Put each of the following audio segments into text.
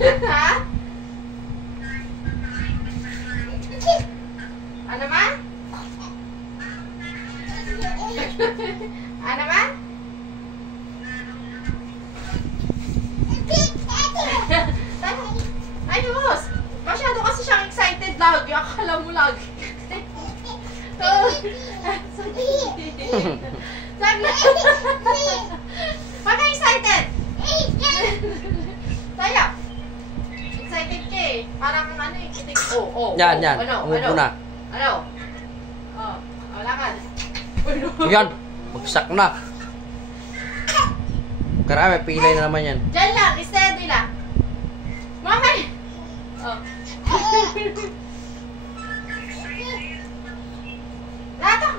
Ha? Ano man? Ano man? Ayos! Masyado kasi siyang excited lagi. Akala mo lagi. Pagka-excited! Saya! Excited ka eh. Parang ano eh. Yan. Ano? Wala ka. Yan. Bagsak na. Karami, pilay na naman yan. Diyan lang. Steady lang. Mamay!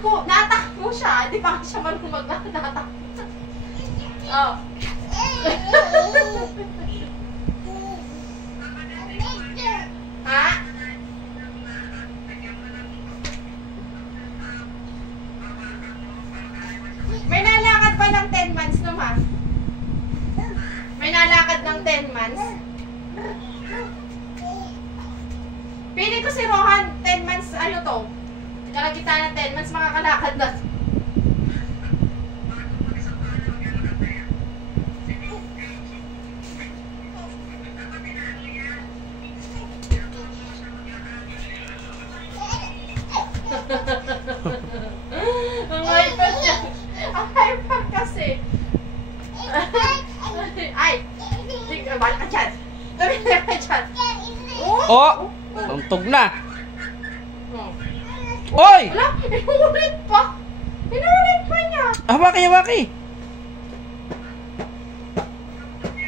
Natakbo siya. Hindi pa siya marunong natakbo. Ha? May nalakad pa ng 10 months no, ma? May nalakad ng 10 months? Pili ko si Rohan, 10 months, ano to? Kalagitan ng 10 months, makakalakad na. Ang hyper niya. Ang hyper kasi. Ay! Balik ka dyan. Balik ka dyan. Oh! Tuntog na. Oy! Wala, inuulit pa. Inuulit pa niya. Hawaki.